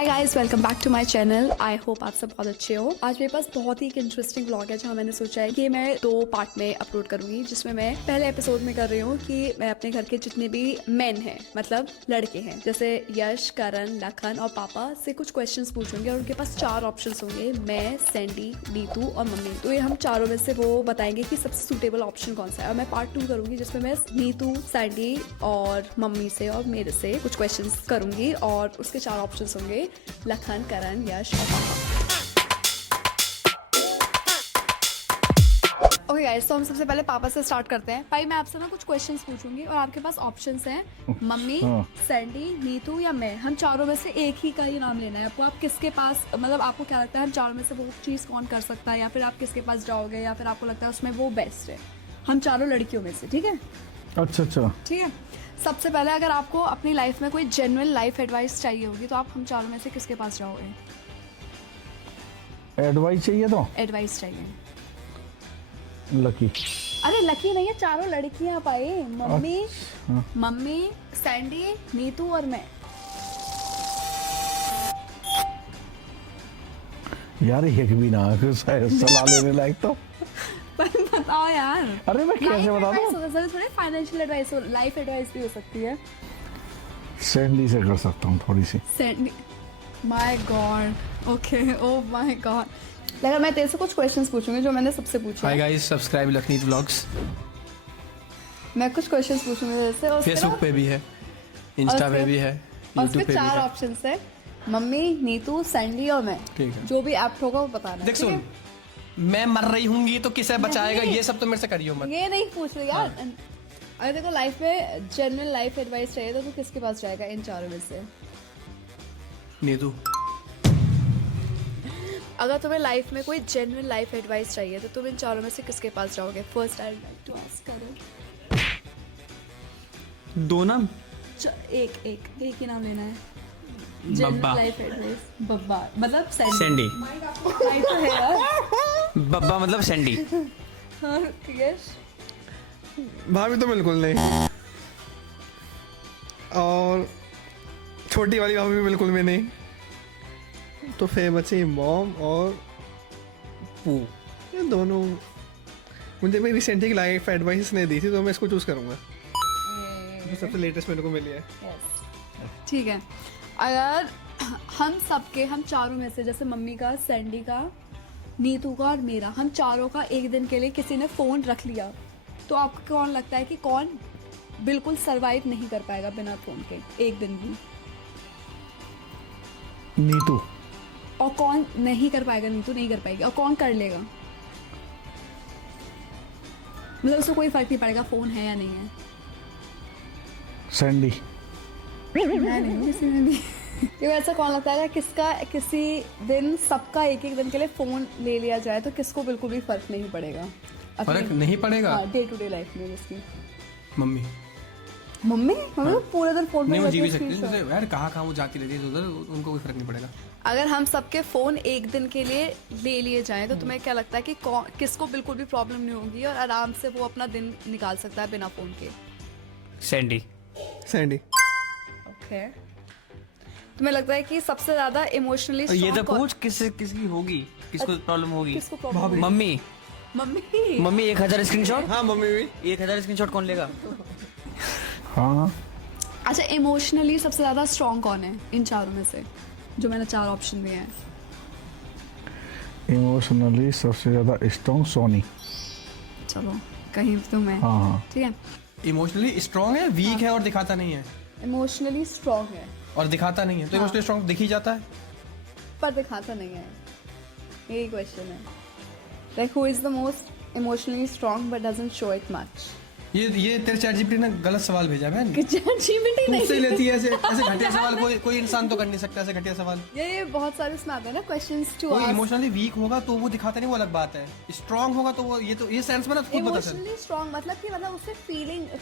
Hi guys, welcome back to my channel. I hope आप सब बहुत अच्छे हो। आज मेरे पास बहुत ही एक इंटरेस्टिंग व्लॉग है जहाँ मैंने सोचा है कि मैं 2 पार्ट में अपलोड करूंगी, जिसमें मैं पहले एपिसोड में कर रही हूँ कि मैं अपने घर के जितने भी मेन हैं, मतलब लड़के हैं, जैसे यश, करण, लखन और पापा से कुछ क्वेश्चंस पूछूंगी और उनके पास 4 ऑप्शंस होंगे, मैं, सैंडी, नीतू और मम्मी। तो ये हम चारों में से वो बताएंगे कि सबसे सूटेबल ऑप्शन कौन सा है। और मैं पार्ट 2 करूंगी जिसमें मैं नीतू, सैंडी और मम्मी से और मेरे से कुछ क्वेश्चंस करूंगी और उसके 4 ऑप्शंस होंगे, लखन, करण, यश और पापा। ओके गाइस, तो हम सबसे पहले पापा से स्टार्ट करते हैं। भाई, मैं आपसे ना कुछ क्वेश्चंस पूछूंगी और आपके पास ऑप्शंस हैं, मम्मी, सैंडी, नीतू या मैं। हम चारों में से एक ही का ही नाम लेना है आपको। आप किसके पास, मतलब आपको क्या लगता है हम चारों में से वो चीज़ कौन कर सकता है, या फिर आप किसके पास जाओगे, या फिर आपको लगता है उसमें वो बेस्ट है। हम चारों लड़कियों में से, ठीक है? अच्छा ठीक है। सबसे पहले, अगर आपको अपनी लाइफ में कोई जेन्युइन लाइफ एडवाइस चाहिए होगी तो आप हम चारों में से किसके पास जाओगे? एडवाइस चाहिए तो एडवाइस चाहिए। लकी। अरे लकी नहीं है, चारों लड़कियां पाई। मम्मी, अच्छा। मम्मी, सैंडी, नीतू और मैं। यार एक भी ना सलाह लेने लायक तो। पर बताओ यार। अरे मैं कैसे बता दूं? थोड़ी फाइनेंशियल एडवाइस हो, लाइफ एडवाइस भी हो सकती है। सैंडी से कर सकता हूँ थोड़ी सी। Sandy, my God. Okay, oh my God. अगर मैं तेरे से कुछ क्वेश्चंस पूछूंगी जो मैंने सबसे पूछे। Hi guys, subscribe Lakhneet vlogs. मैं कुछ क्वेश्चंस पूछूंगी जैसे, और फेसबुक पे भी है, इंस्टा पे भी है, और यूट्यूब उसके पे भी 4 है। ऑप्शंस है, मम्मी, नीतू, सैंडी और मैं। ठीक है। जो भी ऐप होगा वो बताना। देख ठीक है? सुन, मैं मर रही हूँगी तो किसे बचाएगा, ये सब तो मेरे से करियो मत। ये नहीं पूछ रही यार। अगर देखो लाइफ में जेन्युइन लाइफ एडवाइस चाहिए तो तू किसके पास जाएगा इन चारों में से? नीतू। अगर तुम्हें लाइफ में कोई जेन्युइन लाइफ एडवाइस चाहिए तो तुम इन चारों में से किसके पास जाओगे? First I would like to ask Karan. दो नाम? एक ही नाम लेना है। Babba. Genuine life advice. Babba मतलब सैंडी। राइट तो है यार। बब्बा मतलब सैंडी। हाँ, यस। भाभी तो बिल्कुल नहीं, और छोटी वाली भाभी भी बिल्कुल भी नहीं। तो फिर बची मॉम और पू। ये दोनों मुझे मेरी रिसेंटली की लाइफ एडवाइस ने दी थी, तो मैं इसको चूज करूंगा जो सबसे लेटेस्ट मेरे को मिली है। ठीक है। अगर हम चारों में से, जैसे मम्मी का, सैंडी का, नीतू का और मेरा, हम चारों का एक दिन के लिए किसी ने फ़ोन रख लिया, तो आपको कौन लगता है कि कौन बिल्कुल सरवाइव नहीं कर पाएगा बिना फ़ोन के एक दिन भी? नीतू। और कौन नहीं कर पाएगा? नीतू नहीं कर पाएगी। और कौन कर लेगा? मतलब उसको कोई फर्क नहीं पड़ेगा फ़ोन है या नहीं है। सैंडी। मैं नहीं, किसी में भी। क्योंकि ऐसा कौन लगता है किसका किसी दिन सबका एक दिन के लिए फ़ोन ले लिया जाए तो किसको बिल्कुल भी फर्क नहीं पड़ेगा? फर्क नहीं पड़ेगा डे टू डे लाइफ में जिसकी। मम्मी। मम्मी तो पूरे दिन फोन नहीं, वो में जी भी रहती सकती है, है, जैसे यार कहाँ वो जाती रहती है उधर, उनको कोई फर्क नहीं पड़ेगा। अगर हम सबके फोन एक दिन के लिए ले लिए जाएं तो तुम्हें क्या लगता है कि किसको बिल्कुल भी प्रॉब्लम नहीं होगी और आराम से वो अपना दिन निकाल सकता है बिना फोन के? सैंडी। सैंडी। ओके। तुम्हें लगता है कि सबसे ज्यादा इमोशनली ये तो पूछ किसकी होगी, किसको प्रॉब्लम होगी? किसको problem? Mummy. Mummy. Mummy 1000 screenshot. हाँ मम्मी भी। 1000 स्क्रीनशॉट कौन लेगा? हाँ। अच्छा, इमोशनली सबसे ज्यादा स्ट्रॉन्ग कौन है इन चारों में से जो मैंने 4 ऑप्शन दिए हैं? इमोशनली सबसे ज्यादा स्ट्रॉन्ग सोनी। चलो कहीं तो मैं। हाँ। ठीक है। इमोशनली स्ट्रांग है, वीक है और दिखाता नहीं है। इमोशनली स्ट्रॉन्ग है और दिखाता नहीं है, तो इमोशनली स्ट्रांग दिख ही जाता है। पर दिखाता नहीं है, यही क्वेश्चन है। Like who is the most emotionally strong but doesn't show it much? ये तेरे चैट जीपीटी ने गलत सवाल भेजा है। जीपीटी तुझसे नहीं, लेती है ऐसे घटिया सवाल। कोई इंसान तो कर नहीं सकता ऐसे घटिया सवाल। ये बहुत सारे इसमें आते हैं ना क्वेश्चंस टू कोई आस्क। इमोशनली वीक होगा तो वो दिखाता नहीं, वो अलग बात है। स्ट्रांग होगा तो वो ये सेंस में ना खुद पता चल। इमोशनली स्ट्रॉन्ग मतलब कि मतलब उसे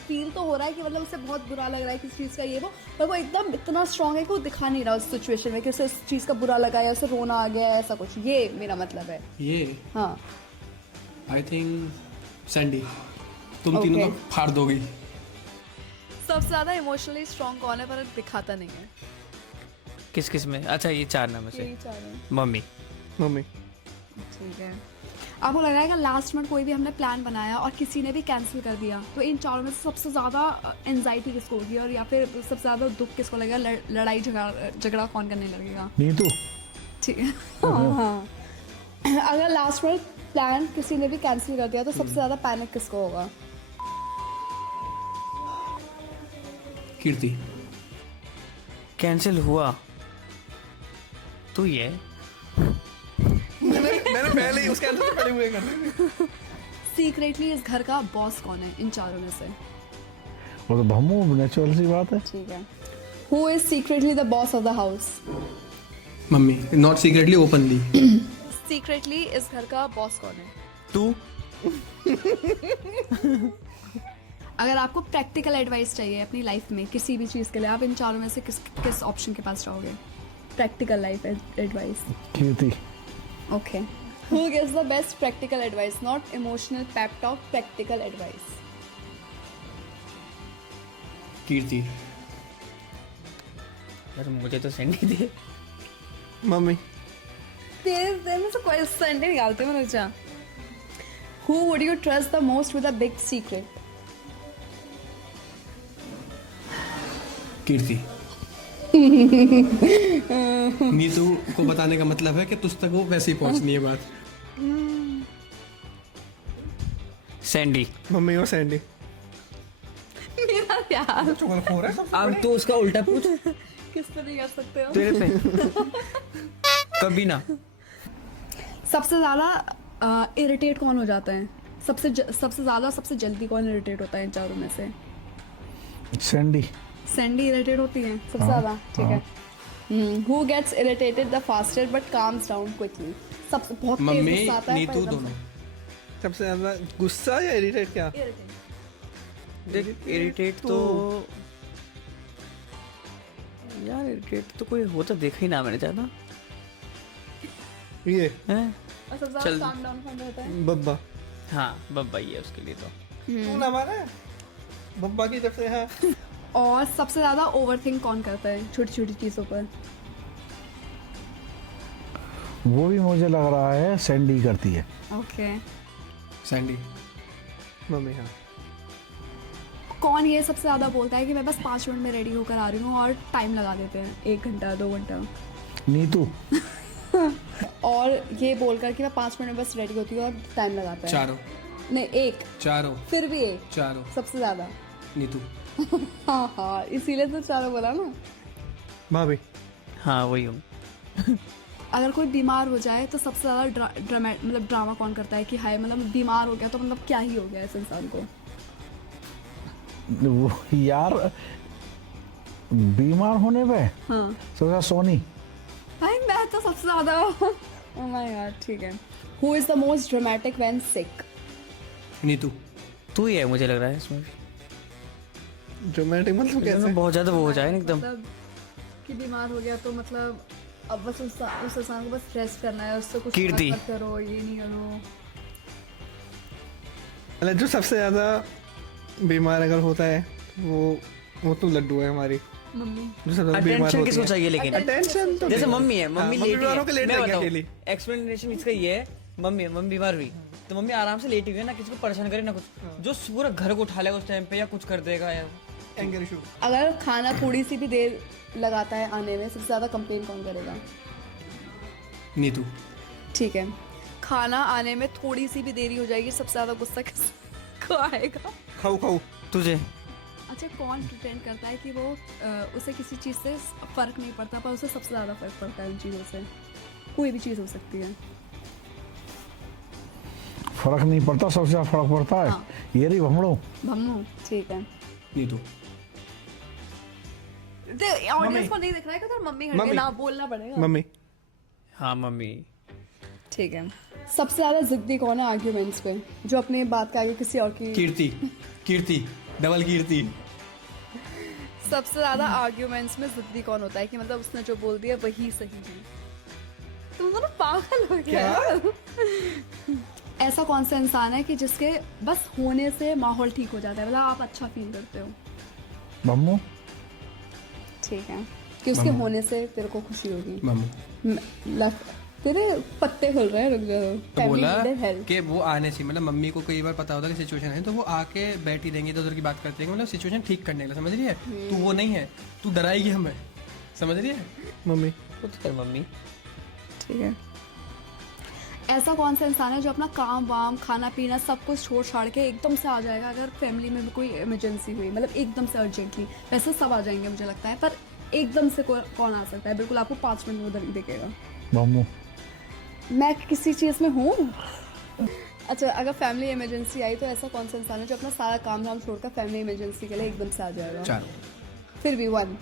फील तो हो रहा है कि मतलब उसे बहुत बुरा लग रहा है किसी चीज का, ये वो, पर वो एकदम इतना स्ट्रॉन्ग है कि वो दिखा नहीं रहा उस सिचुएशन में कि उसे उस चीज का बुरा लगा या उसे रोना आ गया है, ऐसा कुछ। ये मेरा मतलब है। ये हाँ। आई थिंक सैंडी, तुम तीनों तो फाड़ दोगी। सबसे ज्यादा इमोशनली स्ट्रॉन्ग कौन है पर दिखाता नहीं है? किस किस में? अच्छा ये 4 नाम में से यही चाह रहे हैं। मम्मी। मम्मी। ठीक है, आपको लग रहा है कि लास्ट में कोई भी हमने प्लान बनाया और किसी ने भी कैंसिल कर दिया, तो इन चारों में से सबसे ज़्यादा एंजाइटी किसको होगी, और या फिर सबसे ज़्यादा दुख किसको लगेगा, लड़ाई झगड़ा कौन करने लगेगा? नीतू। ठीक है। हाँ, अगर लास्ट में प्लान किसी ने भी कैंसिल कर दिया तो सबसे ज़्यादा पैनिक किसको होगा? कीर्ति। कैंसिल हुआ तो ये मैंने पहले ही उसके आंसर से पड़े हुए कर। सीक्रेटली इस घर का बॉस कौन है इन चारों में से? वो तो भम्मू, नेचुरल सी बात है। ठीक है, who is secretly the boss of the house? Mummy, not secretly, openly. Secretly इस घर का बॉस कौन है? तू। अगर आपको प्रैक्टिकल एडवाइस चाहिए अपनी लाइफ में किसी भी चीज़ के लिए, आप इन चारों में से किस ऑप्शन के पास जाओगे? Practical life advice. Kirti. Okay, who gives the best practical advice? Not emotional pep talk, practical advice. Kirti. यार मुझे तो सैंडी दे। मम्मी। तेरे में से कोई संडे निकालते हो Rucha. Who would you trust the most with a big secret? कीर्ति। नीतू को बताने का मतलब है कि तुझ तक वो वैसे ही पहुंचनी है बात। सैंडी। मम्मी और सैंडी। मेरा यार, चुगलखोर है सब। अब तू उसका उल्टा पूछ। किस पे नहीं कर सकते हो? तेरे पे कभी ना। सबसे ज़्यादा इरिटेट कौन हो जाता है? सबसे ज़्यादा सबसे जल्दी कौन इरिटेट होता है इन चारों में से? सैंडी। सैंडी इरिटेट होती है सबसे ज़्यादा। ठीक है। Who gets irritated the faster but calms down quickly? सबसे बहुत तेज मम्मी, गुस्सा आता है, नीतू पर दोनों। सबसे ज्यादा गुस्सा या इरिटेट क्या? irritate। देख इरिटेट तो यार इरिटेट तो कोई होता देखा ही ना मैंने ज्यादा। ये हैं? और सबसे चल। ज़्यादा काम डाउन कौन रहता है? बब्बा। हाँ बब्बा ही है उसके लिए तो। तू ना माना बब्बा की तरफ से है। और सबसे ज़्यादा ओवरथिंक कौन करता है छोटी छोटी चीज़ों पर? वो भी मुझे लग रहा है सैंडी करती है। Okay, Sandy. मम्मी। हाँ। कौन ये सबसे ज़्यादा बोलता है कि मैं बस 5 मिनट में रेडी होकर आ रही हूँ, और टाइम लगा देते हैं 1 घंटा 2 घंटा? नीतू। और ये बोलकर कि मैं 5 मिनट में बस रेडी होती हूँ और टाइम लगाता है? चारों। नहीं, एक। चारों। फिर भी एक। चारों। सबसे ज़्यादा। नीतू। हाँ हाँ, इसीलिए तो चारों बोला ना। भाभी। हाँ वही हूँ। अगर कोई बीमार हो जाए तो सबसे ज़्यादा मतलब ड्रामा कौन करता है कि हाय मतलब बीमार हो गया तो मतलब क्या ही हो गया इस इंसान को? वो यार बीमार होने पे हाँ सोचा सोनी। भाई, मैं तो सबसे ज़्यादा। Oh my God. ठीक है, who is the most dramatic when sick? Neetu. तू ही है मुझे लग रहा है इसमें भी। ड्रामेटिक मतलब इसमें कैसे? बहुत ज्यादा वो हो जाए ना एकदम। मतलब कि बीमार हो गया तो मतलब अब बस उस इंसान को बस रेस्ट करना है, उससे कुछ कीर्ति। मत करो, ये नहीं करो। मतलब जो सबसे ज्यादा बीमार अगर होता है वो तो लड्डू है हमारी। मम्मी। जो सबसे ज्यादा बीमार अटेंशन होती किसको है। चाहिए लेकिन? अटेंशन तो जैसे मम्मी है, हाँ, मम्मी मम्मी लेटी बीमारों के है। लेट मैं जाएंगे बताऊं अकेली। एक्सप्लेनेशन इसका ये है, मम्मी है, मम्मी बीमार हुई तो मम्मी आराम से लेटी हुई है ना, किसी को परेशान करे ना कुछ, जो पूरा घर को उठा लेगा उस टाइम पे या कुछ कर देगा या एंगर इशू। अगर खाना थोड़ी सी भी देर लगाता है आने में, सबसे ज़्यादा कंप्लेन कौन करेगा? नीतू। ठीक है, खाना आने में थोड़ी सी भी देरी हो जाएगी, सबसे ज़्यादा गुस्सा किसको आएगा? खाओ खाओ। तुझे। अच्छा, कौन प्रिटेंड करता है कि वो उसे किसी चीज़ से फ़र्क नहीं पड़ता पर उसे सबसे ज़्यादा फ़र्क पड़ता है उन चीज़ों से? कोई भी चीज़ हो सकती है। फर्क नहीं पड़ता, सबसे ज्यादा फर्क पड़ता है। हाँ। ये रही भमड़ो। भम्मू। ठीक है, नीतू। ऑडियंस को नहीं दिख रहा है कि उधर मम्मी खड़ी है, मम्मी। ना बोलना पड़ेगा। मम्मी। हाँ मम्मी। ठीक है, सबसे ज़्यादा जिद्दी कौन है आर्ग्यूमेंट्स पे, जो अपनी बात का आगे किसी और की? कीर्ति। कीर्ति। डबल कीर्ति। सबसे ज़्यादा आर्ग्यूमेंट्स में जिद्दी कौन होता है कि मतलब उसने जो बोल दिया वही सही है? तुम दोनों पागल हो गया। ऐसा कौन सा इंसान है कि जिसके बस होने से माहौल ठीक हो जाता है, मतलब आप अच्छा फील करते हो? भम्मू। ठीक है, कि उसके होने से तेरे को खुशी होगी? मम्मी तेरे पत्ते खुल रहे हैं, रुक जाओ। तो Family बोला needed help. कि वो आने से मतलब मम्मी को कई बार पता होता है कि सिचुएशन है तो वो आके बैठी रहेंगी तो उधर की बात करते हैं मतलब सिचुएशन ठीक करने के लिए, समझ रही है? तू वो नहीं है, तू डराएगी हमें, समझ रही है? मम्मी खुद कर मम्मी। ठीक है। ऐसा कौन सा इंसान है जो अपना काम वाम खाना पीना सब कुछ छोड़ छाड़ के एकदम से आ जाएगा अगर फैमिली में भी कोई इमरजेंसी हुई, मतलब एकदम से अर्जेंटली? वैसे सब आ जाएंगे मुझे लगता है, पर एकदम से कौन आ सकता है? बिल्कुल आपको 5 मिनट में उधर ही दिखेगा। मामू मैं किसी चीज़ में हूँ? अच्छा, अगर फैमिली इमरजेंसी आई तो ऐसा कौन सा इंसान है जो अपना सारा काम धाम छोड़कर फैमिली इमरजेंसी के लिए एकदम से आ जाएगा? चारों फिर भी 1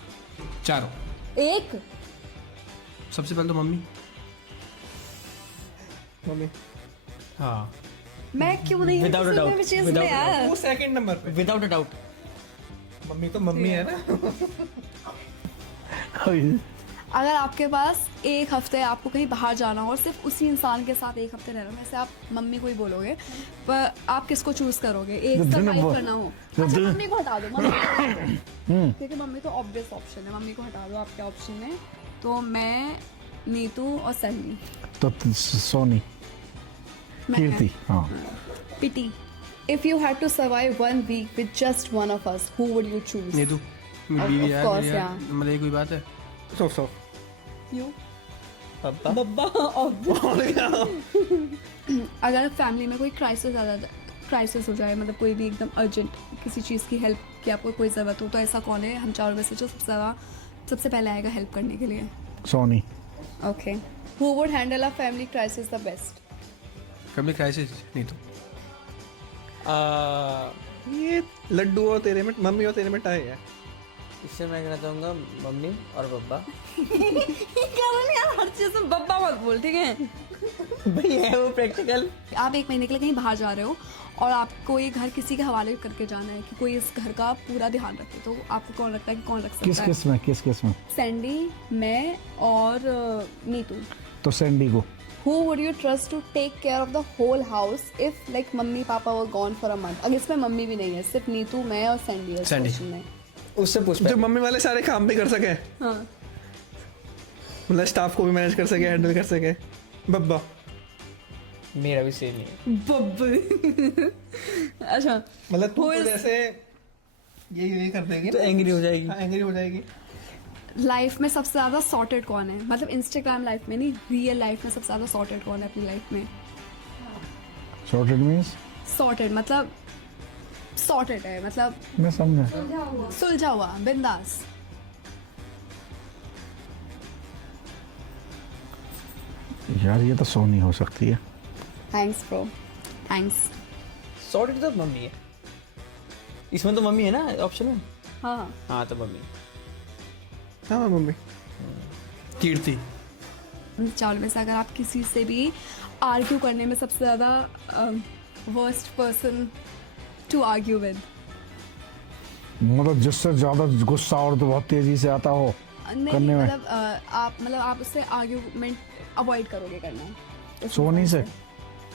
चारों। एक सबसे पहले तो मम्मी। मम्मी हाँ मैं क्यों नहीं हूँ Without a किसी doubt. भी चीज़ Without में a doubt. यार? वो सेकंड नंबर पे। Without a doubt. मम्मी तो मम्मी है ना। अगर आपके पास एक हफ्ते आपको कहीं बाहर जाना हो और सिर्फ उसी इंसान के साथ एक हफ्ते रहना हो, वैसे आप मम्मी को ही बोलोगे, पर आप किसको चूज करोगे? एक सर्वाइव करना हो। अच्छा, मम्मी को हटा दो, मम्मी को हटा दो। क्योंकि मम्मी तो ऑब्वियस ऑप्शन है, मम्मी को हटा दो आपके ऑप्शन में। तो मैं, नीतू और सन्नी। तो सोनी, कीर्ति। हाँ पिटी। If you had to survive 1 week with just one of us, who would you choose? Neetu मेरी बीवी है course, मेरी है, yeah. मतलब ये कोई बात है? सो You? पापा। बब्बा अगर फैमिली में कोई क्राइसिस हो जाए, मतलब कोई भी एकदम अर्जेंट किसी चीज़ की हेल्प की आपको कोई ज़रूरत हो, तो ऐसा कौन है हम चारों में से जो सबसे पहले आएगा हेल्प करने के लिए? Soni. Okay. Who would handle a family crisis the best? Family crisis Neetu. ये लड्डू और तेरे में, मम्मी और तेरे में टाई है। इससे मैं कहना चाहूँगा मम्मी और बब्बा। क्या बोल यार, हर चीज़ में बब्बा मत बोल, ठीक है? भाई है वो प्रैक्टिकल। आप 1 महीने के लिए कहीं बाहर जा रहे हो और आपको ये घर किसी के हवाले करके जाना है कि कोई इस घर का पूरा ध्यान रखे, तो आपको कौन लगता है कि कौन रख सकता किस है? किस में? सैंडी, मैं और नीतू। तो सैंडी को। Who would you trust to take care of the whole house if like mummy papa were gone for a month? अगर इसमें मम्मी भी नहीं है, सिर्फ नीतू, मैं और सैंडी है इस सैंडी। question में। उससे पूछ जो मम्मी वाले सारे काम भी कर सके, हाँ। मतलब स्टाफ को भी मैनेज कर सके, हैंडल कर सके। बब्बा। मेरा भी सेम ही है। बब्बू। अच्छा, मतलब तू Who तो is- जैसे ये कर देगी तो ना, एंग्री हो जाएगी। हाँ, एंग्री हो जाएगी। लाइफ में सबसे ज्यादा सॉर्टेड कौन है? मतलब इंस्टाग्राम लाइफ में नहीं, रियल लाइफ में सबसे ज्यादा सॉर्टेड कौन है अपनी लाइफ में? Sorted means? सॉर्टेड मतलब सॉर्टेड है, मतलब मैं समझा। सुलझा हुआ, बिंदास। यार ये तो सोनी हो सकती है। Thanks bro, thanks. सॉर्टेड तो मम्मी है। इसमें तो मम्मी है ना ऑप्शन में। हाँ, हाँ तो मम्मी। हाँ मम्मी। कीर्ति। चारों में से अगर आप किसी से भी आर्ग्यू करने में सबसे ज़्यादा worst person to argue with? मतलब जिससे ज्यादा गुस्सा और तो बहुत तेजी से आता हो नहीं, करने में। मतलब आप उससे आर्ग्यूमेंट अवॉइड करोगे करना। सोनी से।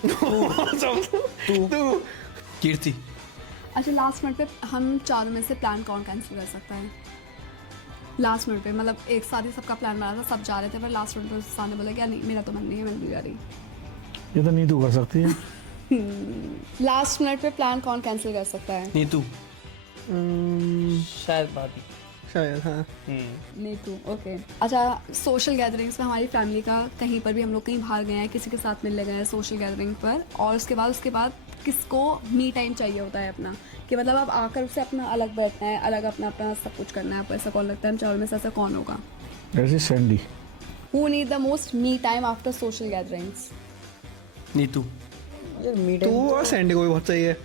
तू कीर्ति। अच्छा, लास्ट मिनट पे हम चारों में से प्लान कौन कैंसिल कर सकता है? लास्ट मिनट पे, मतलब एक साथ ही सबका प्लान बना था, सब जा रहे थे, पर लास्ट मिनट पे सामने बोला क्या नहीं, मेरा तो मन नहीं है, मैं नहीं जा रही। ये तो नीतू कर सकती है। लास्ट मिनट पे प्लान कौन कैंसिल कर सकता है? नीतू। शायद भाभी। शायद, हाँ। नीतू, ओके। अच्छा, सोशल गैदरिंग्स में हमारी फैमिली का कहीं पर भी हम लोग कहीं बाहर गए हैं, किसी के साथ मिलने गए हैं सोशल गैदरिंग पर, और उसके बाद किसको मी टाइम चाहिए होता है अपना, कि मतलब अब आकर उससे अपना अलग बैठना है, अलग अपना सब कुछ करना है। आपको ऐसा कौन लगता है हम चारों में से ऐसा कौन होगा? ऐसी Sandy. Who need the most me time after social gatherings? Neetu. यार मी तू टाइम और सैंडी को भी बहुत चाहिए।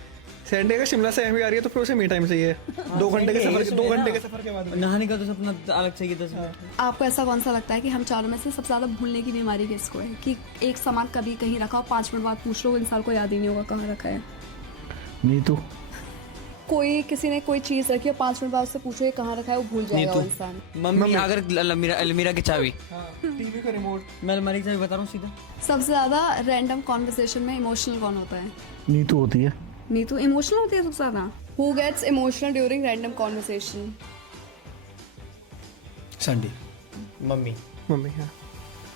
सैंडी का शिमला से एमवी आ रही है तो फिर उसे मी टाइम चाहिए। 2 घंटे के सफर, 2 घंटे के सफर के बाद। नहाने का तो सपना अलग चाहिए 10 मिनट। आपको ऐसा कौन सा लगता है कि हम चारों में से सबसे ज़्यादा भूलने की बीमारी किसको है, कि एक सामान कभी कहीं रखा हो, 5 मिनट बाद पूछ लो, वो इंसान को याद ही नहीं होगा कहाँ रखा है? नीतू। कोई किसी ने कोई चीज़ रखी हो, 5 मिनट बाद उससे पूछो ये कहाँ रखा है, वो भूल जाएगा वो नीतू। इंसान। मम्मी अगर अलमीरा की चाबी, टीवी का रिमोट। मैं अलमारी की चाबी बता रहा हूँ सीधा। सबसे ज़्यादा रैंडम कॉन्वर्सेशन में इमोशनल कौन होता है? नीतू होती है। नीतू इमोशनल होती है सबसे ज़्यादा? Who gets emotional during random conversation? Sandy. Mummy mummy हाँ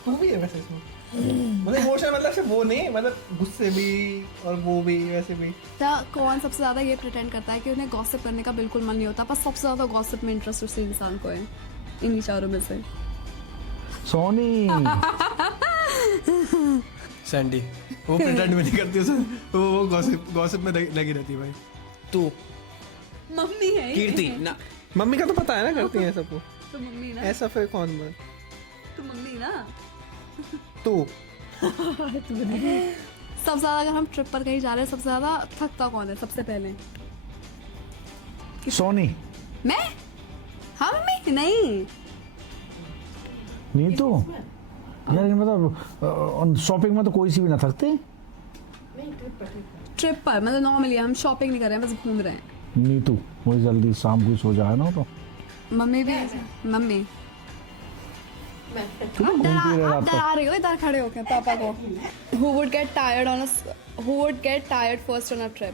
वो भी है वैसे इसमें मतलब इमोशन मतलब सिर्फ वो नहीं मतलब गुस्से भी और वो भी वैसे भी क्या कौन सबसे ज़्यादा ये प्रिटेंड करता है कि उन्हें गॉसिप करने का बिल्कुल मन नहीं होता, पर सबसे ज़्यादा गॉसिप में इंटरेस्ट उसी इंसान को है इन्हीं चारों में से। सोनी सैंडी वो प्रिटेंड में नहीं करती उसे, वो गॉसिप में लगी रहती है भाई। तू मम्मी है कीर्ति ना मम्मी का तो पता है ना करती है सबको तो मम्मी ना, ऐसा फिर कौन बोल तो मम्मी ना। तू सबसे ज़्यादा अगर हम ट्रिप पर कहीं जा रहे हैं सबसे ज़्यादा थकता कौन है सबसे पहले? सोनी मैं? हाँ मम्मी नहीं। नीतू यार ये मतलब शॉपिंग में तो कोई सी भी ना थकते। ट्रिप पर मतलब नॉर्मली हम शॉपिंग नहीं कर रहे हैं, बस घूम रहे हैं। नीतू वही जल्दी शाम को सो जाए ना तो मम्मी भी मम्मी घूमती रहे आप रात को। डरा रहे हो इधर खड़े होकर पापा को। Who would get tired first on a trip?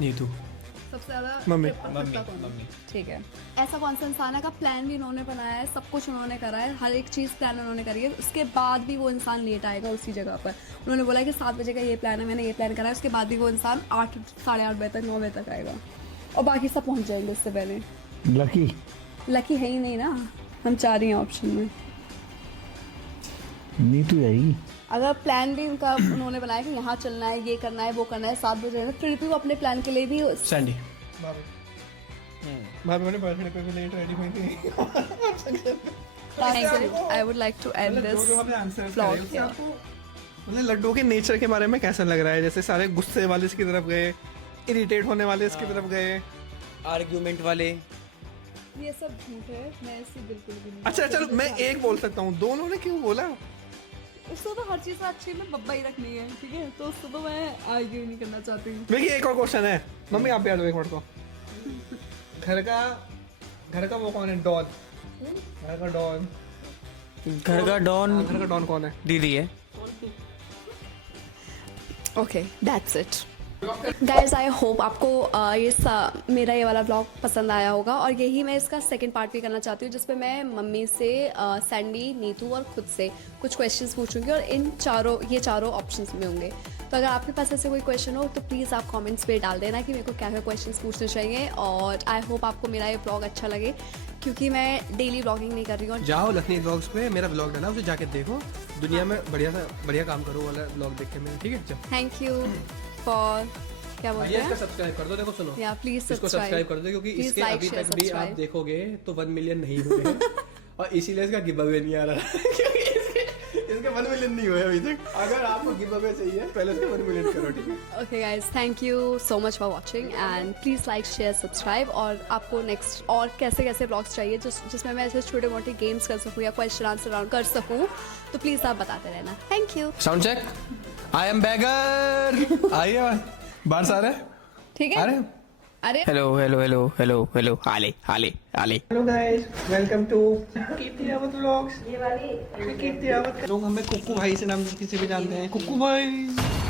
Neetu सबसे ज्यादा मम्मी। trip पर थकता कौन है? ठीक है। ऐसा कौन सा इंसान है का प्लान भी उन्होंने बनाया है, सब कुछ उन्होंने करा है, हर एक चीज़ प्लान उन्होंने करी है, उसके बाद भी वो इंसान लेट आएगा उसी जगह पर। उन्होंने बोला कि 7 बजे का ये प्लान है, मैंने ये प्लान करा है, उसके बाद भी वो इंसान 8 साढ़े 8 बजे तक 9 बजे तक आएगा और बाकी सब पहुँच जाएंगे उससे पहले। लकी लकी है ही नहीं ना, हम 4 ही हैं ऑप्शन में। नीतू यही अगर प्लान भी उनका उन्होंने बनाया कि यहाँ चलना है, ये करना है, वो करना है, 7 बजे जाना, फिर भी वो अपने प्लान के लिए भी सैंडी भाभी मैंने बर्थडे पे भी लेट रेडी हुई थी I would like to end this vlog here. मतलब लड्डू के नेचर के बारे में कैसा लग रहा है? जैसे सारे गुस्से वाले इसकी तरफ गए, इरिटेट होने वाले इसकी तरफ गए। आर्ग्यूमेंट वाले ये सब झूठ है, मैं ऐसी बिल्कुल भी नहीं। अच्छा चलो मैं एक बोल सकता हूँ, दोनों ने क्यों बोला? उसको तो हर चीज़ अच्छी में बब्बा ही रखनी है, ठीक है, तो उसको तो मैं आर्ग्यू नहीं करना चाहती हूँ। देखिए एक और क्वेश्चन है, मम्मी आप भी आ जाओ एक मिनट को। घर का वो कौन है? डॉन। घर का डॉन घर का डॉन कौन है? दीदी है। Okay that's it guys. I hope आपको मेरा ये वाला व्लॉग पसंद आया होगा और यही मैं इसका सेकंड पार्ट भी करना चाहती हूँ जिसमें मैं मम्मी से सैंडी, नीतू और खुद से कुछ क्वेश्चंस पूछूंगी और ये चारों ऑप्शंस में होंगे। तो अगर आपके पास ऐसे कोई क्वेश्चन हो तो प्लीज़ आप कमेंट्स पे डाल देना कि मेरे को क्या क्या क्वेश्चंस पूछने चाहिए। और आई होप आपको मेरा ये व्लॉग अच्छा लगे क्योंकि मैं डेली व्लॉगिंग नहीं कर रही हूँ। जाओ लखनी व्लॉग्स पे मेरा व्लॉग डाला, उसे जाके देखो, दुनिया में बढ़िया काम करो वाला व्लॉग देख के मैं, ठीक है? चल थैंक यू फॉर क्या बोलते इसका हैं सब्सक्राइब कर दो, देखो सुनो, या प्लीज इसको सब्सक्राइब कर दो क्योंकि Please इसके like, अभी share, तक भी आप subscribe. देखोगे तो 1 मिलियन नहीं हुए हैं और इसीलिए इसका गिव अवे नहीं आ रहा क्योंकि इसके 1 मिलियन नहीं हुए अभी तक। अगर आपको गिव अवे चाहिए पहले इसके 1 मिलियन करो, ठीक है? Okay guys, thank you so much for watching and please like share subscribe. और आपको नेक्स्ट और कैसे कैसे ब्लॉग्स चाहिए जिसमें मैं ऐसे छोटे मोटे गेम्स कर सकूँ या क्वेश्चन आंसर राउंड कर सकूँ तो प्लीज़ आप बताते रहना। Thank you. Sound check, I am beggar. आइए बाहर से आ रहे हैं, ठीक आ है रहे हैं। अरे हेलो हाले hello guys, welcome to Kirtiyawat vlogs. ये वाली कीर्तियावत लोग हमें कुक्कू भाई से नाम किसी भी जानते हैं। कुक्कू भाई